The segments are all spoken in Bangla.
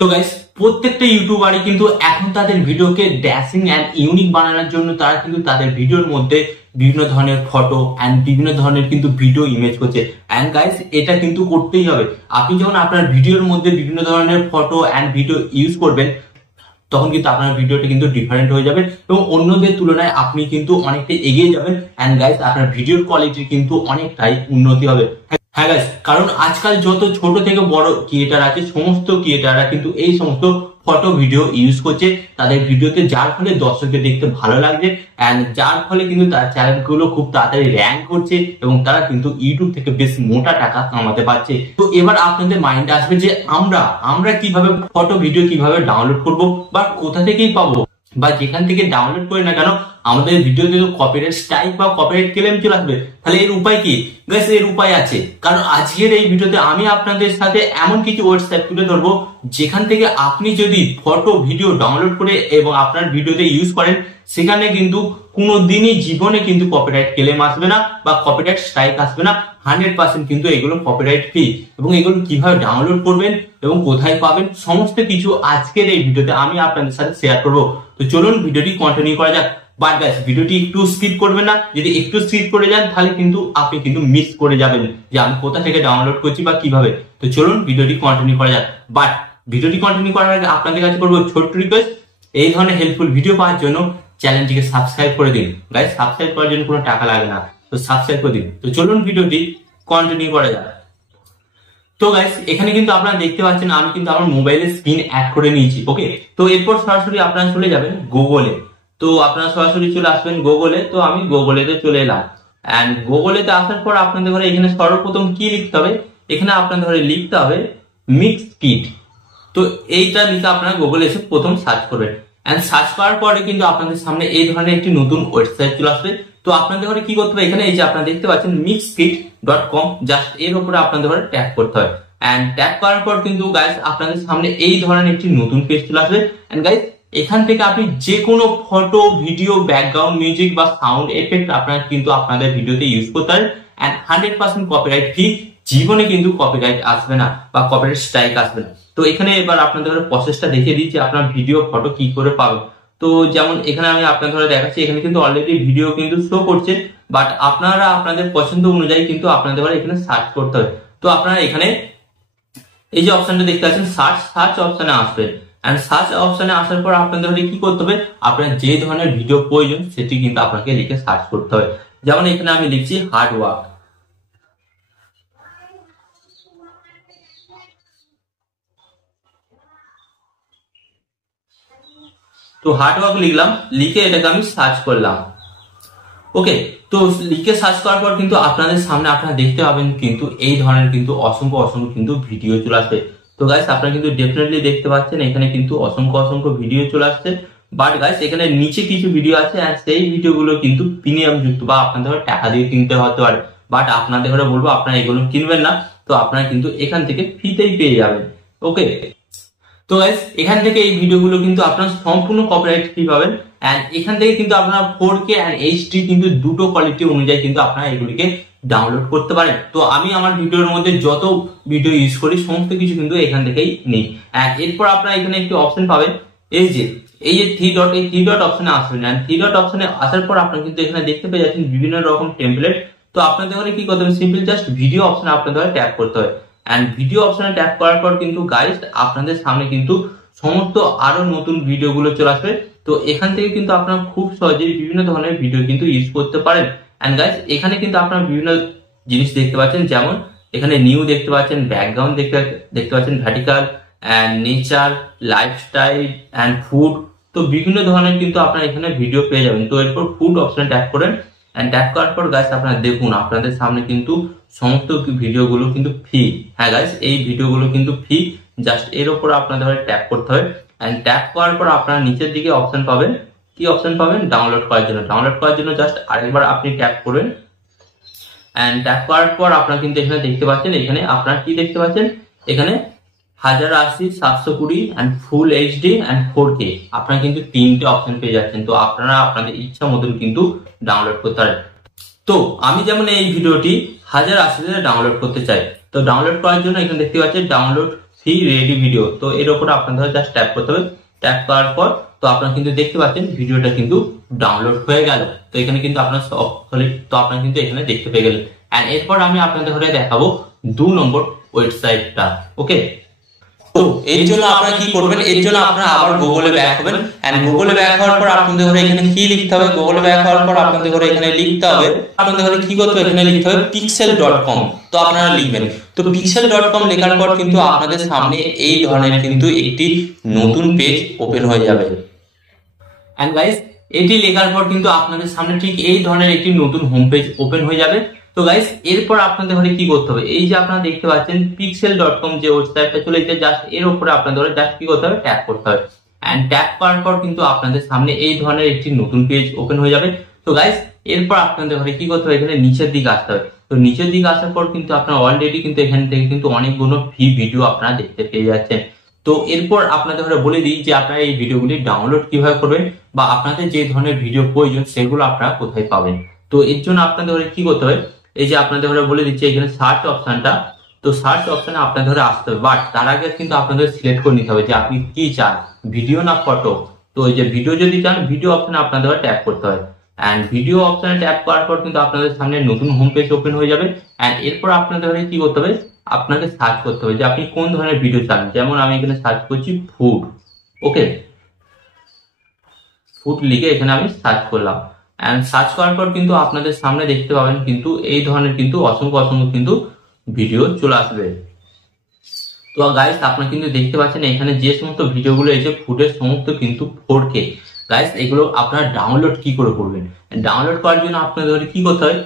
তো গাইস, প্রত্যেকটা ইউটিউবারই কিন্তু এখন তাদের ভিডিওকে ড্যাশিং এন্ড ইউনিক বানানোর জন্য তারা কিন্তু তাদের ভিডিওর মধ্যে বিভিন্ন ধরনের ফটো এন্ড বিভিন্ন ধরনের কিন্তু ভিডিও ইমেজ করছে। এন্ড গাইস, এটা কিন্তু করতেই হবে। আপনি যখন আপনার ভিডিওর মধ্যে বিভিন্ন ধরনের ফটো এন্ড ভিডিও ইউজ করবেন, তখন কিন্তু আপনার ভিডিওটা কিন্তু ডিফারেন্ট হয়ে যাবে এবং অন্যদের তুলনায় আপনি কিন্তু অনেকটা এগিয়ে যাবেন। এন্ড গাইস, আপনার ভিডিওর কোয়ালিটি কিন্তু অনেকটাই উন্নতি হবে। হ্যাঁ গাইস, কারণ আজকাল যত ছোট থেকে বড় ক্রিয়েটার আছে, সমস্ত ক্রিয়েটাররা কিন্তু এই সমস্ত ফটো ভিডিও ইউজ করছে তাদের ভিডিওতে, যার ফলে দর্শকদের দেখতে ভালো লাগছে এন্ড যার ফলে কিন্তু তার চ্যানেল গুলো খুব তাড়াতাড়ি র্যাঙ্ক করছে এবং তারা কিন্তু ইউটিউব থেকে বেশ মোটা টাকা কামাতে পারছে। তো এবার আপনাদের মাইন্ডে আসবে যে আমরা কিভাবে ফটো ভিডিও কিভাবে ডাউনলোড করব বা কোথা থেকেই পাবো, বা যেখান থেকে ডাউনলোড করি না কেন আমাদের ভিডিওতে তো কপিরাইট স্ট্রাইক বা কপিরাইট ক্লেম চলে আসবে। তাহলে এর উপায় কি? গাইস, এর উপায় আছে, কারণ আজকের এই ভিডিওতে আমি আপনাদের সাথে এমন কিছু ওয়েবসাইট তুলে ধরবো যেখান থেকে আপনি যদি ফটো ভিডিও ডাউনলোড করে এবং আপনার ভিডিওতে ইউজ করেন, সেখানে কিন্তু কোনোদিনই জীবনে কিন্তু কপিরাইট ক্লেম আসবে না বা কপিরাইট স্ট্রাইক আসবে না। 100% কিন্তু এগুলো কপিরাইট ফ্রি। এবং এগুলো কিভাবে ডাউনলোড করবেন এবং কোথায় পাবেন সমস্ত কিছু আজকের এই ভিডিওতে আমি আপনাদের সাথে শেয়ার করবো। তো চলুন ভিডিওটি কন্টিনিউ করা যাক। বাট গাইস, ভিডিওটি একটু স্কিপ করবেন না। যদি একটু স্কিপ করে যান তাহলে কিন্তু আপনি কিন্তু মিস করে যাবেন যে আমি কোথা থেকে ডাউনলোড করছি বা কিভাবে। তো চলুন ভিডিওটি কন্টিনিউ করা যাক। বাট ভিডিওটি কন্টিনিউ করার আগে আপনাদের কাছে করবো ছোট্ট রিকোয়েস্ট, এই ধরনের হেল্পফুল ভিডিও পাওয়ার জন্য চ্যানেলটিকে সাবস্ক্রাইব করে দিন। গাইস, সাবস্ক্রাইব করার জন্য কোনো টাকা লাগে না, তো সাবস্ক্রাইব করে দিন। তো চলুন ভিডিওটি কন্টিনিউ করা যাক। তো গাইস, এখানে কিন্তু আপনারা দেখতে পাচ্ছেন আমি কিন্তু আমার মোবাইলের স্ক্রিন অ্যাড করে নিয়েছি। ওকে, তো এরপর সরাসরি আপনারা চলে যাবেন গুগলে। তো আপনারা সরাসরি চলে আসবেন গুগলে। তো আমি গুগলেতে চলে এলাম। এন্ড গুগলেতে আসার পর আপনাদের ঘরে এখানে সর্বপ্রথম কি লিখতে হবে, এখানে আপনাদের ঘরে লিখতে হবে মিক্স কিট। তো এইটা লিখে আপনারা গুগলে এসে প্রথম সার্চ করবেন। এন্ড সার্চ করার পরে কিন্তু আপনাদের সামনে এই ধরনের একটি নতুন ওয়েবসাইট চলে আসবে। তো আপনাদের ঘরে কি করতে হবে, এখানে এই যে আপনারা দেখতে পাচ্ছেন mixkit.com, জাস্ট এর উপরে আপনাদের ঘরে ট্যাপ করতে হয়। এন্ড ট্যাপ করার পর কিন্তু গাইস আপনাদের সামনে এই ধরনের একটি নতুন পেজ চলে আসবে। এন্ড গাইস, এখান থেকে আপনি যে কোনো ফটো ভিডিও ব্যাকগ্রাউন্ড মিউজিক বা সাউন্ড এফেক্ট আপনারা কিন্তু আপনাদের ভিডিওতে ইউজ করতে পারেন। এন্ড 100% কপিরাইট ফ্রি, জীবনে কিন্তু কপিরাইট আসবে না বা কপিরাইট স্ট্রাইক আসবে না। তো এখানে এবার আপনাদের প্রসেসটা দেখিয়ে দিচ্ছি আপনার ভিডিও ফটো কি করে পাবেন। তো যেমন এখানে আমি আপনাদের দেখাচ্ছি, এখানে কিন্তু অলরেডি ভিডিও কিন্তু শো করছে, বাট আপনারা আপনাদের পছন্দ অনুযায়ী কিন্তু আপনাদের এখানে সার্চ করতে হবে। তো আপনারা এখানে এই যে অপশনটা দেখতে পাচ্ছেন সার্চ অপশনে আসবেন। এন্ড সার্চ অপশনে আসার পর আপনাদের কি করতে হবে, আপনার যে ধরনের ভিডিও প্রয়োজন সেটি কিন্তু আপনাকে লিখে সার্চ করতে হবে। যেমন এখানে আমি লিখছি হার্ড ওয়ার্ক। তো হার্ড ওয়ার্ক লিখলাম, লিখে এটাকে আমি সার্চ করলাম। ওকে, তো লিখে সার্চ করার পর কিন্তু আপনাদের সামনে আপনারা দেখতে পাবেন কিন্তু এই ধরনের কিন্তু অসংখ্য কিন্তু ভিডিও চলে আসবে। তো গাইস, আপনারা কিন্তু ডেফিনেটলি দেখতে পাচ্ছেন এখানে কিন্তু অসংখ্য ভিডিও চলে আসছে। বাট গাইস, এখানে নিচে কিছু ভিডিও আছে আর সেই ভিডিওগুলো কিন্তু প্রিমিয়াম যুক্ত বা আপনাদের টাকা দিয়ে কিনতে হতে পারে। বাট আপনাদের ঘরে বলবো আপনারা এগুলো কিনবেন না, তো আপনারা কিন্তু এখান থেকে ফ্রিতেই পেয়ে যাবেন। ওকে, তো গাইস, এখান থেকে এই ভিডিওগুলো কিন্তু আপনারা সম্পূর্ণ কপিরাইট ফ্রি পাবেন। এন্ড এখান থেকে কিন্তু আপনারা 4K এন্ড HD কিন্তু দুটো কোয়ালিটি অনুযায়ী কিন্তু আপনারা এগুলিকে ডাউনলোড করতে পারেন। তো আমি আমার ভিডিওর মধ্যে যত ভিডিও ইউজ করি সমস্ত কিছু কিন্তু এখান থেকেই নিই। এন্ড এরপর আপনারা এখানে একটি অপশন পাবেন, এই যে থ্রি ডট অপশনে আসবেন। এন্ড থ্রি ডট অপশনে আসার পর আপনারা কিন্তু এখানে দেখতে পেয়ে যাচ্ছেন বিভিন্ন রকম টেমপ্লেট। তো আপনাদের ঘরে কি করতে হবে, সিম্পল জাস্ট ভিডিও অপশনে আপনাদের ট্যাপ করতে হয়। এন্ড ভিডিও অপশনে ট্যাপ করার পর কিন্তু গাইস আপনাদের সামনে কিন্তু সমস্ত আরো নতুন ভিডিও গুলো চলে আসবে। তো এখান থেকে কিন্তু আপনারা খুব সহজেই বিভিন্ন ধরনের ভিডিও কিন্তু ইউজ করতে পারেন। এন্ড গাইস, এখানে কিন্তু আপনারা বিভিন্ন জিনিস দেখতে পাচ্ছেন, যেমন এখানে নিউ দেখতে পাচ্ছেন, ব্যাকগ্রাউন্ড দেখতে পাচ্ছেন, vertical and nature, lifestyle and food. তো বিভিন্ন ধরনের কিন্তু আপনারা এখানে ভিডিও পেয়ে যাবেন। তো এরপর ফুড অপশনে ট্যাপ করেন। এন্ড ট্যাপ করার পর গাইস আপনারা দেখুন আপনাদের সামনে কিন্তু সমস্ত ভিডিওগুলো কিন্তু ফ্রি। হ্যাঁ গাইস, এই ভিডিওগুলো কিন্তু ফ্রি, জাস্ট এর উপর আপনাদের ট্যাপ করতে হবে। এন্ড ট্যাপ করার পর আপনারা নিচের দিকে অপশন পাবেন, কি অপশন পাবেন, ডাউনলোড করার জন্য। ডাউনলোড করার জন্য জাস্ট আরেকবার আপনি ট্যাপ করবেন। এন্ড ট্যাপ করার পর আপনারা কিন্তু এখানে দেখতে পাচ্ছেন, এখানে আপনারা কি দেখতে পাচ্ছেন, এখানে 1080, 720 and full HD and 4K আপনারা কিন্তু তিনটে অপশন পেয়ে যাচ্ছেন। তো আপনারা আপনাদের ইচ্ছা মতন কিন্তু ডাউনলোড করতে পারেন। তো আমি যেমন এই ভিডিওটি 1080 ডাউনলোড করতে চাই, তো ডাউনলোড করার জন্য এখানে দেখতে পাচ্ছেন ডাউনলোড সি রেডি ভিডিও। তো এর উপর আপনাদের জাস্ট ট্যাপ করতে হবে। ট্যাপ করার পর তো আপনারা কিন্তু দেখতে পাচ্ছেন ভিডিওটা কিন্তু ডাউনলোড হয়ে গেল। তো এখানে কিন্তু আপনার তো আপনারা কিন্তু এখানে দেখতে পেয়ে গেলেন। এন্ড এরপর আমি আপনাদের ঘরে দেখাবো 2 নম্বর ওয়েবসাইটটা। ওকে, তো এর জন্য আপনারা কি করবেন, এর জন্য আপনারা আবার গুগলে ব্যাক হবেন। এন্ড গুগলে ব্যাক হওয়ার পর আপনাদের ঘরে এখানে কি লিখতে হবে, গুগলে ব্যাক হওয়ার পর আপনাদের ঘরে এখানে লিখতে হবে, আপনাদের ঘরে কি করতে হবে, এখানে লিখতে হবে pixel.com। তো আপনারা লিখবেন। তো pixel.com লেখার পর কিন্তু আপনাদের সামনে এই ধরনের কিন্তু একটি নতুন পেজ ওপেন হয়ে যাবে। এন্ড গাইস, এটি লেখার পর কিন্তু আপনাদের সামনে ঠিক এই ধরনের একটি নতুন হোম পেজ ওপেন হয়ে যাবে। তো গাইস, এরপর আপনাদের ঘরে কি করতে হবে, এই যে আপনারা দেখতে পাচ্ছেন pixel.com যে ওয়েবসাইটটা চলেছে, জাস্ট এর উপরে আপনাদের ঘরে জাস্ট কি করতে হবে, ট্যাপ করতে হবে। এন্ড ট্যাপ করার পর কিন্তু আপনাদের সামনে এই ধরনের একটি নতুন পেজ ওপেন হয়ে যাবে। তো গাইস, এরপর আপনাদের ঘরে কি করতে হবে, এখানে নিচের দিকে আসতে হবে। তো নিচের দিকে আসার পর কিন্তু আপনারা অলরেডি কিন্তু এখান থেকে কিন্তু অনেকগুলো ফ্রি ভিডিও আপনারা দেখতে পেয়ে যাচ্ছেন। তো এরপর আপনাদের ঘরে বলে দিই যে আপনারা এই ভিডিওগুলি ডাউনলোড কিভাবে করবেন বা আপনাদের যে ধরনের ভিডিও প্রয়োজন সেগুলো আপনারা কোথায় পাবেন। তো এর জন্য আপনাদের ঘরে কি করতে হবে, এই যে আপনাদের ঘরে বলে দিচ্ছে এখানে সার্চ অপশনটা। তো সার্চ অপশনে আপনাদের ঘরে আসতে হবে, বাট তার আগে কিন্তু আপনাদের সিলেক্ট করে নিতে হবে যে আপনি কি চান, ভিডিও না ফটো। তো এই যে ভিডিও যদি চান, ভিডিও অপশনে আপনাদের ঘরে ট্যাপ করতে হয়। এন্ড ভিডিও অপশনে ট্যাপ করার পর কিন্তু আপনাদের সামনে নতুন হোম পেজ ওপেন হয়ে যাবে। এন্ড এরপর আপনাদের ঘরে কি করতে হবে, আপনাকে সার্চ করতে হবে যে আপনি কোন ধরনের ভিডিও চান। যেমন আমি এখানে সার্চ করছি ফুড। ওকে, ফুড লিখে এখানে আমি সার্চ করলাম। এন্ড সার্চ করার পর কিন্তু আপনাদের সামনে দেখতে পাবেন কিন্তু এই ধরনের কিন্তু অসংখ্য অসংখ্য কিন্তু ভিডিও চলে আসবে। তো গাইস, আপনারা কিন্তু দেখতে পাচ্ছেন এখানে যে সমস্ত ভিডিওগুলো এসে ফুডের সমস্ত কিন্তু 4K। গাইস, এগুলো আপনারা ডাউনলোড কি করে করবেন, ডাউনলোড করার জন্য আপনাদের কি করতে হয়,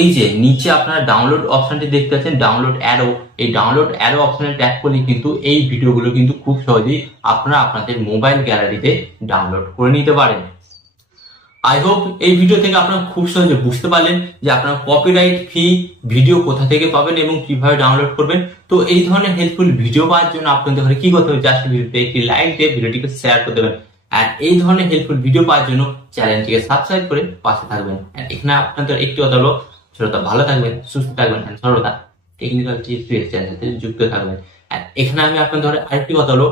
এই যে নিচে আপনারা ডাউনলোড অপশনটি দেখতে পাচ্ছেন, ডাউনলোড অ্যারো, এই ডাউনলোড অ্যারো অপশনে ট্যাপ করলে কিন্তু এই ভিডিওগুলো কিন্তু খুব সহজেই আপনারা আপনাদের মোবাইল গ্যালারিতে ডাউনলোড করে নিতে পারেন। আই হোপ এই ভিডিও থেকে আপনারা খুব সহজে বুঝতে পারলেন যে আপনারা কপিরাইট ফ্রি ভিডিও কোথা থেকে পাবেন এবং কিভাবে ডাউনলোড করবেন। তো এই ধরনের হেল্পফুল ভিডিও পাওয়ার জন্য আপনাদের ঘরে কি করতে হবে, জাস্ট ভিডিওতে একটি লাইক দিয়ে ভিডিওটিকে শেয়ার করে দেবেন। আর এই ধরনের হেল্পফুল ভিডিও পাওয়ার জন্য চ্যানেলটিকে সাবস্ক্রাইব করে পাশে থাকবেন। আর এখানে আপনাদের একটি কথা হলো, সর্বদা ভালো থাকবেন, সুস্থ থাকবেন, আর সর্বদা টেকনিক্যাল টিপস চ্যানেলের সাথে যুক্ত থাকবেন। আর এখানে আমি আপনাদের ঘরে আরেকটি কথা হলো,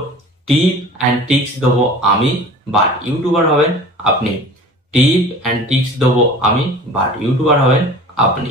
টিপ অ্যান্ড ট্রিক্স দেবো আমি, বাট ইউটিউবার হবেন আপনি। টিপ অ্যান্ড ট্রিক্স দেবো আমি, বাট ইউটিউবার হবেন আপনি।